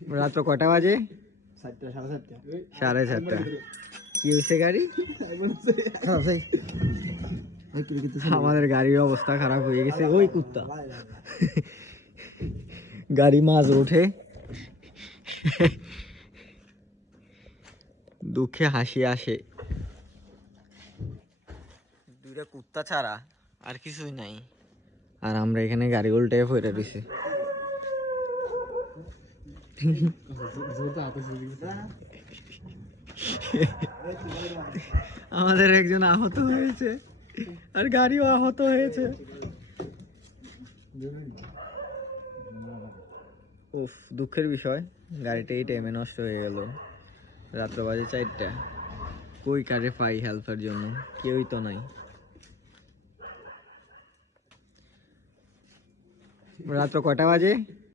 রাত্র কটা বাজে? 7টা, 7:30। 7:30। কি হয়েছে গাড়ি? আমাদের গাড়ির অবস্থা খারাপ হয়ে গেছে। ওই কুত্তা গাড়ি মাঝ ওঠে, দুঃখে হাসি আসে। দুইটা কুত্তা ছাড়া আর কিছুই নাই। আর আমরা এখানে গাড়ি উল্টে পড়ে রয়েছে। আমাদের একজন আহত হয়েছে আর গাড়িও আহত হয়েছে। উফ, দুঃখের বিষয়, গাড়িটা এই টাইমে নষ্ট হয়ে গেল। রাত্র বাজে 4টা। কই কারে পাই হেল্পের জন্য? কেউই তো নাই। রাত্র কটা বাজে?